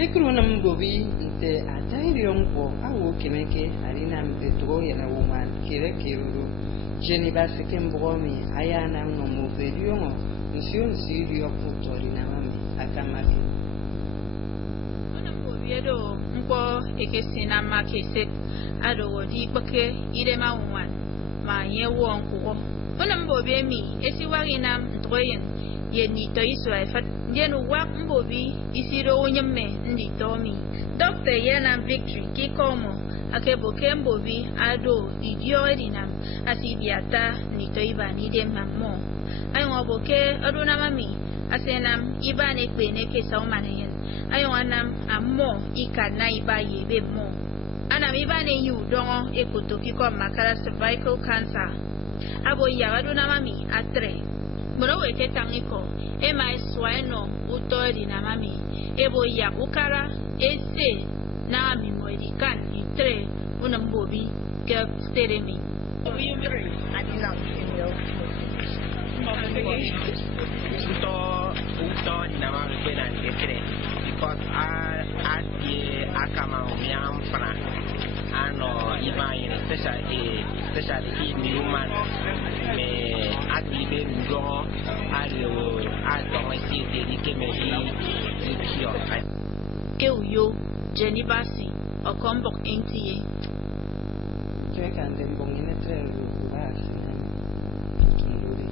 Ekrunam gobi nte atayri onko awo kemeke alina mpetro yana woman kire kiruru jeni basike mbomi ayana ngomo veliongo nsio nsiri okutori na mami akamaki onambo biedo mpo ekesina makese ado wodi bake idema woman ma yewo onko onambo biemi esiwagina ntroyen yeni toiso efat Yenu wak mbobi isiro onyame ndi tomi. Dr. Yana Victory kikomo akeboke mbobi ado idio edinam asibiata ni toiba ni dem mammo. Ayon aboke aduna mami asenam ibane kwene kesa omanayen. Ayon anam ammo ikana iba yebe mo. Anam ibane yu dongo ekotoki ko makala cervical cancer. Abo ya aduna mami atre. Moro weke tangiko ema eswaeno utori na mami ebo ya ukara ese na mi moedikan itre unambobi ke teremi adina uto na mami kwena ngekre because a akama miam fana ano ibayin especially in human me adlibe ndo alo adonsi dedike me ikio euyo jenibasi okombok NTA cheka ndembongine trelu basi nduri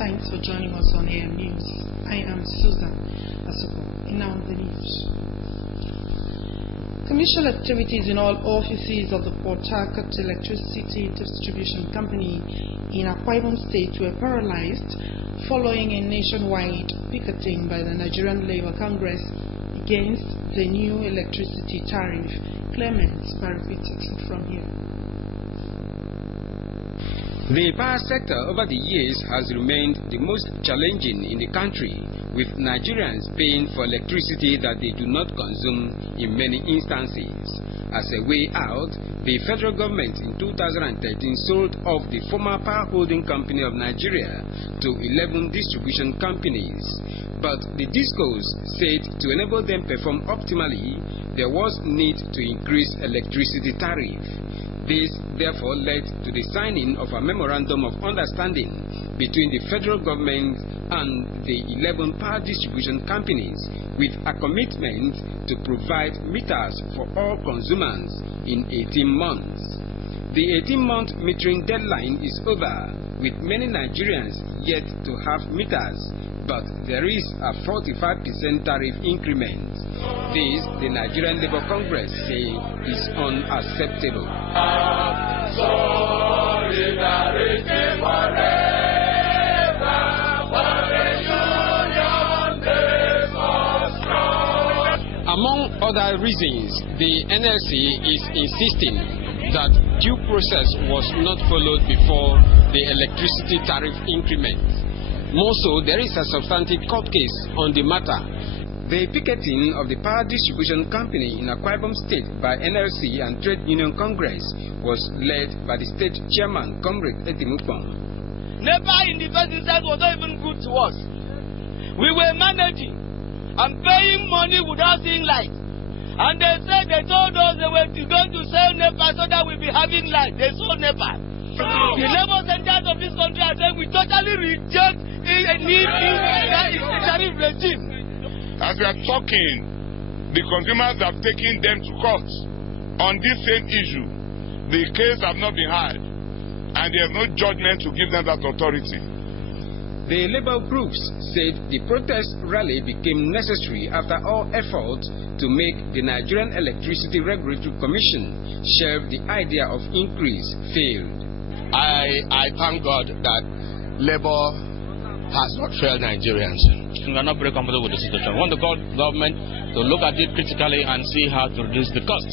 Thanks for joining us on AM News. I am Susan Asuko. And now the news. Commercial activities in all offices of the Port Harcourt Electricity Distribution Company in Akwa Ibom State were paralyzed following a nationwide picketing by the Nigerian Labour Congress against the new electricity tariff. Clement Barfi takes it from here. The power sector over the years has remained the most challenging in the country, with Nigerians paying for electricity that they do not consume in many instances. As a way out, the federal government in 2013 sold off the former power holding company of Nigeria to 11 distribution companies. But the DISCOs said to enable them perform optimally, there was need to increase electricity tariff. This therefore led to the signing of a memorandum of understanding between the federal government and the 11 power distribution companies, with a commitment to provide meters for all consumers in 18 months. The 18-month metering deadline is over, with many Nigerians yet to have meters, but there is a 45% tariff increment. This, the Nigerian Labour Congress say, is unacceptable. Among other reasons, the NLC is insisting that due process was not followed before the electricity tariff increment. More so, there is a substantive court case on the matter. The picketing of the power distribution company in Akwa Ibom State by NLC and Trade Union Congress was led by the state chairman, Comrade Etimukpong. NEPA in the first instance was not even good to us. We were managing and paying money without seeing light. And they said they told us they were going to sell NEPA so that we'll be having light. They sold NEPA. The labor centers of this country are saying we totally reject a need in tariff regime. As we are talking, the consumers have taken them to court on this same issue. The case have not been heard. and there's no judgment to give them that authority. The labor groups said the protest rally became necessary after all efforts to make the Nigerian Electricity Regulatory Commission shelve the idea of increase failed. I thank God that labor has not failed Nigerians. We are not very comfortable with the situation. We want the government to look at it critically and see how to reduce the cost.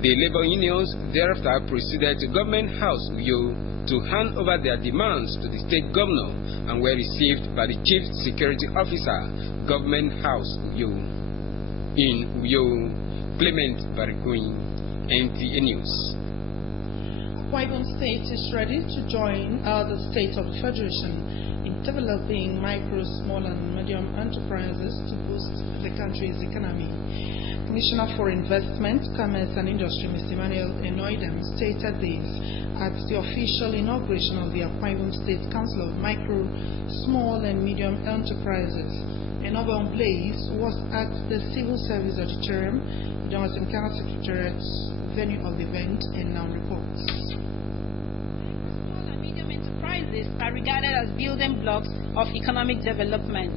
The labor unions thereafter proceeded to Government House Uyo to hand over their demands to the state governor and were received by the Chief Security Officer, Government House Uyo. In Uyo, Clement Barikoin, NTA News. Akwa Ibom State is ready to join the State of the Federation in developing micro, small and medium enterprises to boost the country's economy. Commissioner for Investment, Commerce and Industry, Mr. NTA9th stated this at the official inauguration of the Akwa Ibom State Council of Micro, Small and Medium Enterprises. An urban blaze was at the Civil Service Auditorium, the Johnson County Secretariat's venue of the event, and now reports. Small and medium enterprises are regarded as building blocks of economic development.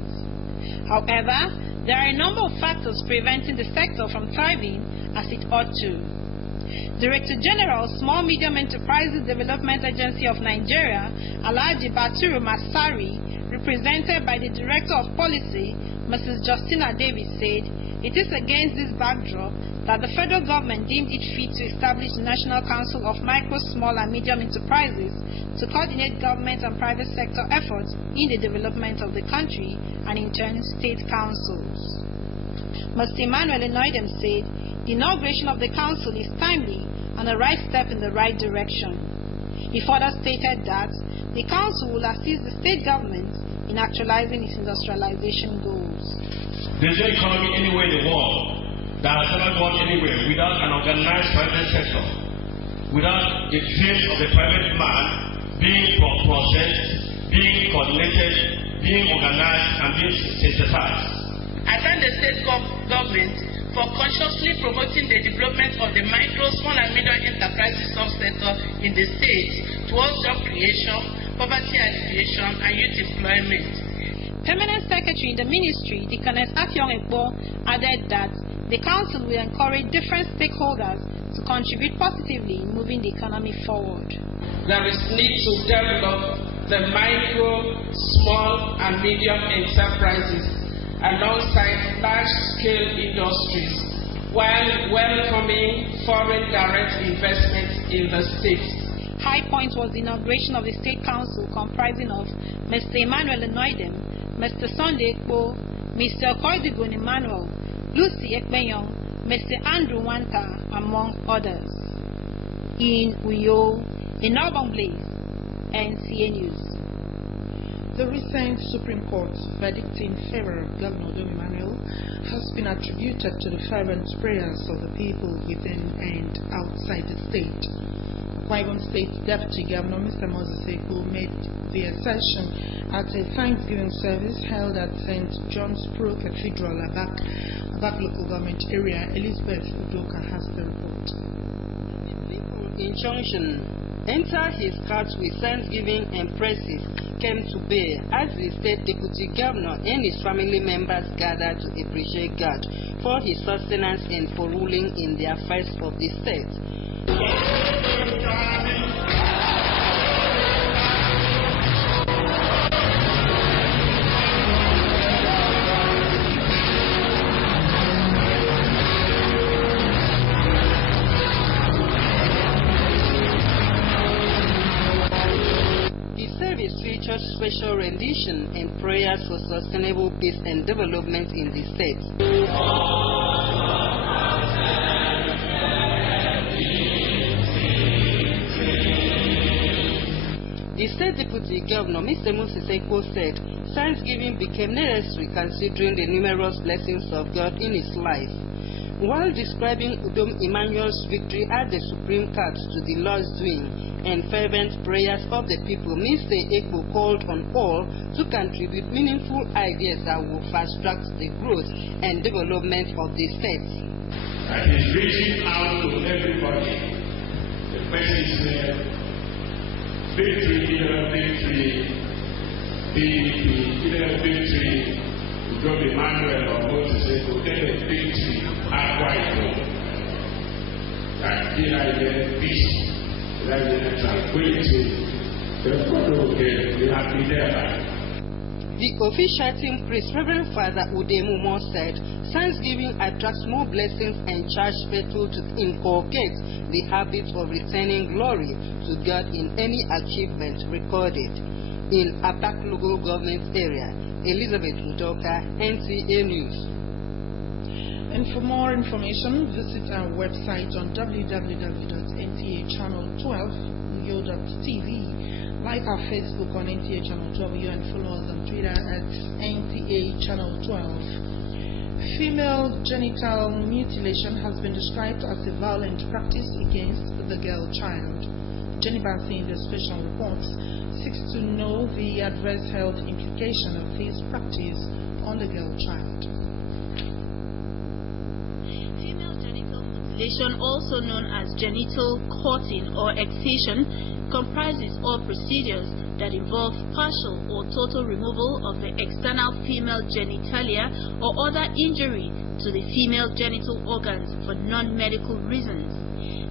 However, there are a number of factors preventing the sector from thriving as it ought to. Director General, Small Medium Enterprises Development Agency of Nigeria, Alhaji Baturu Masari, represented by the Director of Policy, Mrs. Justina Davis, said it is against this backdrop that the federal government deemed it fit to establish the National Council of Micro, Small and Medium Enterprises to coordinate government and private sector efforts in the development of the country and in turn state councils. Mr. NTA9th said the inauguration of the council is timely and a right step in the right direction. He further stated that the council will assist the state government in actualizing its industrialization goals. There's no economy anywhere in the world that has ever gone anywhere without an organized private sector, without the dreams of the private man being processed, being coordinated, being organized, and being synthesized. I thank the state government for consciously promoting the development of the micro, small and medium enterprises subsector in the state towards job creation, poverty alleviation, and youth employment. Permanent Secretary in the Ministry, Deaconess Afyong Ekpo, added that the Council will encourage different stakeholders to contribute positively in moving the economy forward. There is need to develop the micro, small and medium enterprises alongside large-scale industries while welcoming foreign direct investment in the state. High point was the inauguration of the State Council comprising of Mr. NTA9th, Mr. Sunday Ekpo, Mr. Koidigun Emmanuel, Lucy Ekpenyong, Mr. Andrew Wanta, among others. In Uyo, in Urban Blaze, NTA News. The recent Supreme Court verdict in favor of Governor Dom Emmanuel has been attributed to the fervent prayers of the people within and outside the state. Akwa Ibom State Deputy Governor Mr. Moses Ekpo made the assertion at a Thanksgiving service held at St. John's Pro Cathedral, Abak local government area. Elizabeth Udoka has the report. The people injunction enter his heart with thanksgiving and praises came to bear as the state deputy governor and his family members gathered to appreciate God for his sustenance and for ruling in the affairs of the state. Features special rendition and prayers for sustainable peace and development in the state. The state deputy governor, Mr. Moses Ekpo, said thanksgiving became necessary considering the numerous blessings of God in his life. While describing Udom Emmanuel's victory at the Supreme Court to the Lord's doing and fervent prayers of the people, Mr. Ekpo called on all to contribute meaningful ideas that will fast-track the growth and development of the state. And he's reaching out to everybody. The question is Drop Emmanuel or Moses say to take a big tree and white road. And here I get peace, I get tranquility. The official team priest, Reverend Father Udemumo, said Thanksgiving attracts more blessings and charges faithful to inculcate the habit of returning glory to God in any achievement recorded. In Apak local government area, Elizabeth Mutoka, NTA News. And for more information, visit our website on www.ntachannel12.tv. Like our Facebook on NTA Channel 12 and follow us on Twitter at NTA Channel 12. Female genital mutilation has been described as a violent practice against the girl child. Jenny Bassey in the special reports seeks to know the adverse health implication of this practice on the girl child. Female genital mutilation, also known as genital cutting or excision, comprises all procedures that involve partial or total removal of the external female genitalia or other injury to the female genital organs for non-medical reasons.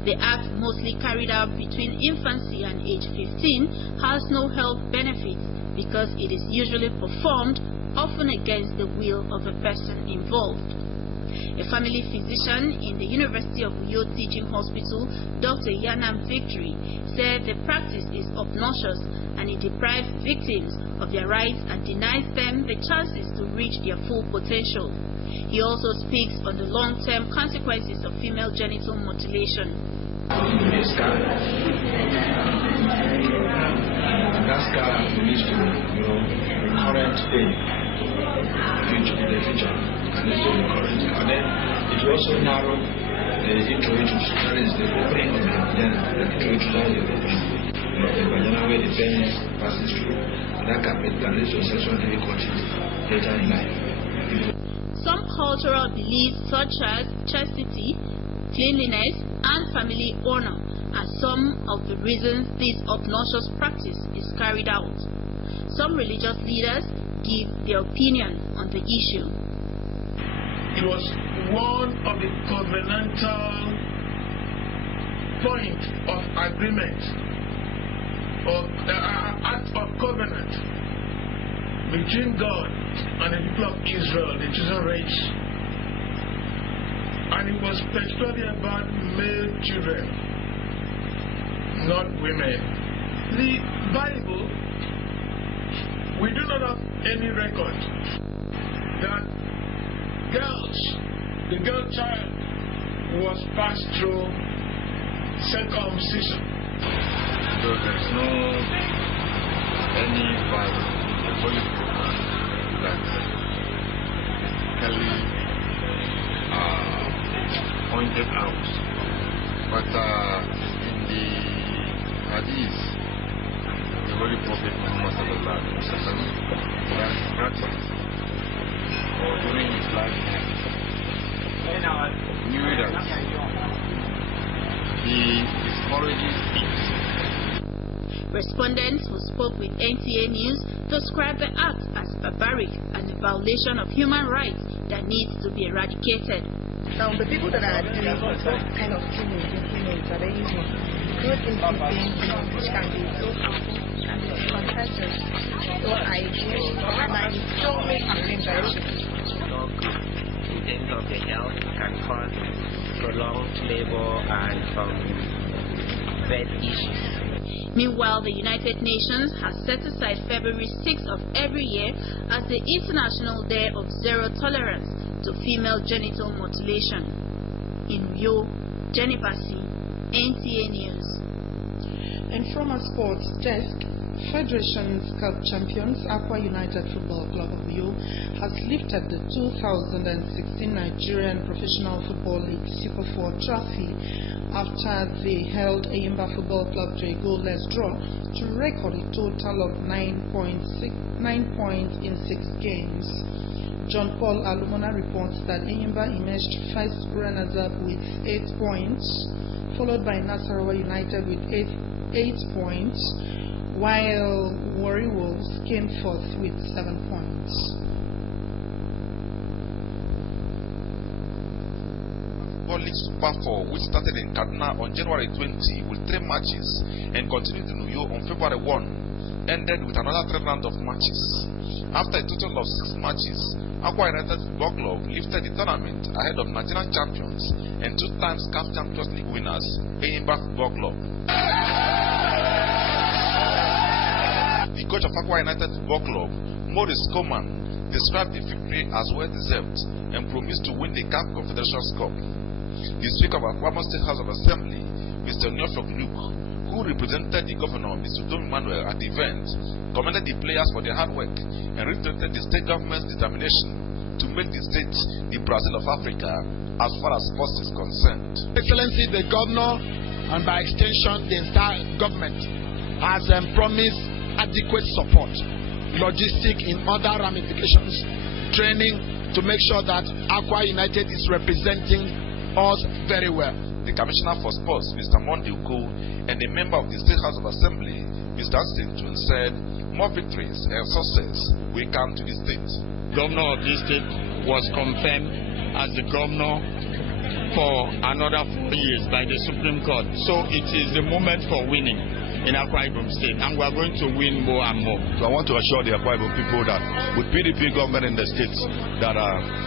The act, mostly carried out between infancy and age 15, has no health benefits because it is usually performed often against the will of the person involved. A family physician in the University of Uyo Teaching Hospital, Dr. Yanam Victory, said the practice is obnoxious and it deprives victims of their rights and denies them the chances to reach their full potential. He also speaks on the long-term consequences of female genital mutilation. That scar leads to recurrent pain in the future, and it's recurrent. And then it will also narrow the introitus, that is the opening of the vagina. The introitus, that is the opening of the vagina where the penis passes through, and that can lead to sexual difficulties later in life. Some cultural beliefs such as chastity, cleanliness, and family honor are some of the reasons this obnoxious practice is carried out. Some religious leaders give their opinion on the issue. It was one of the covenantal point of agreement or act of covenant between God and the people of Israel, the chosen race. And it was particularly about male children, not women. The Bible, we do not have any record that the girl child was passed through circumcision. So there's no any Bible, the Holy Book that clearly pointed out. But in the Hadith, the Holy Prophet Muhammad sallallahu alaihi wasallam was practiced or during his lifetime knew that he discourages it. Respondents who spoke with NTA News described the act as barbaric and a violation of human rights that needs to be eradicated. Now, the people that are doing what kind of killings are they using? Good in keeping, which can be so harmful and contentious. So I feel and I strongly agree that in terms of the health can cause prolonged labor and some birth issues. Meanwhile, the United Nations has set aside February 6th of every year as the International Day of Zero Tolerance to Female Genital Mutilation. In Rio, Jenny Bassey, NTA News. And from our sports desk, Federation's Cup champions Aqua United Football Club of Rio has lifted the 2016 Nigerian Professional Football League Super 4 trophy after they held Ayimba Football Club to a goalless draw to record a total of 9 points in 6 games. John Paul Alumona reports that Ayimba emerged first runners-up with 8 points, followed by Nasarawa United with 8 points, while Warri Wolves came fourth with 7 points. League Super 4, which started in Kaduna on January 20 with 3 matches and continued in Uyo on February 1, ended with another 3 rounds of matches. After a total of 6 matches, Akwa United Football Club lifted the tournament ahead of Nigerian champions and 2 times CAF Champions League winners, Enyimba Football Club. The coach of Akwa United Football Club, Maurice Coman, described the victory as well deserved and promised to win the CAF Confederations Cup. The Speaker of Akwa State House of Assembly, Mr. Nyofok Luke, who represented the governor, Mr. Dom Emmanuel, at the event, commended the players for their hard work and reiterated the state government's determination to make the state the Brazil of Africa as far as sports is concerned. Excellency, the governor, and by extension, the entire government, has promised adequate support, logistic in other ramifications, training to make sure that Akwa United is representing us very well. The Commissioner for Sports, Mr. Monday Uko, and a member of the State House of Assembly, Mr. Austin Twin, said more victories and success will come to the state. Governor of this state was confirmed as the governor for another 4 years by the Supreme Court. So it is the moment for winning in Akwa Ibom State, and we are going to win more and more. So I want to assure the Akwa Ibom people that with PDP government in the states, that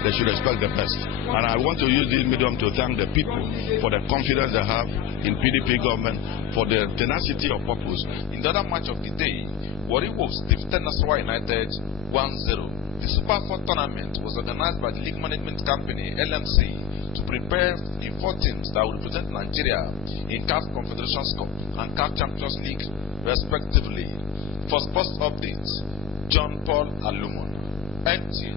they should expect the best. And I want to use this medium to thank the people for the confidence they have in PDP government, for the tenacity of purpose. In the other match of the day, Warri Wolves defeated Nasarawa United 1-0. The Super 4 tournament was organized by the League Management Company, LMC, to prepare the 4 teams that will represent Nigeria in CAF Confederations Cup and CAF Champions League, respectively. For sports updates, John Paul Alumon, NTA.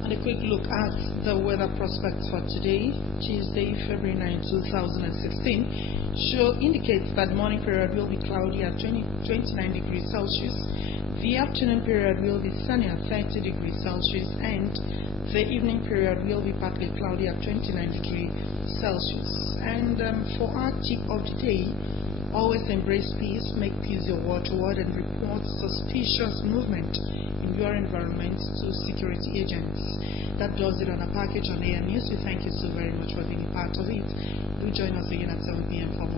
And a quick look at the weather prospects for today, Tuesday, February 9, 2016. Show indicates that morning period will be cloudy at 29 degrees Celsius. The afternoon period will be sunny at 30 degrees Celsius, and the evening period will be partly cloudy at 29 degrees Celsius. And for our tip of the day, always embrace peace, make peace your watchword, and report suspicious movement in your environment to security agents. That does it on a package on AM News. We thank you so very much for being a part of it. Do join us again at 7 p.m. for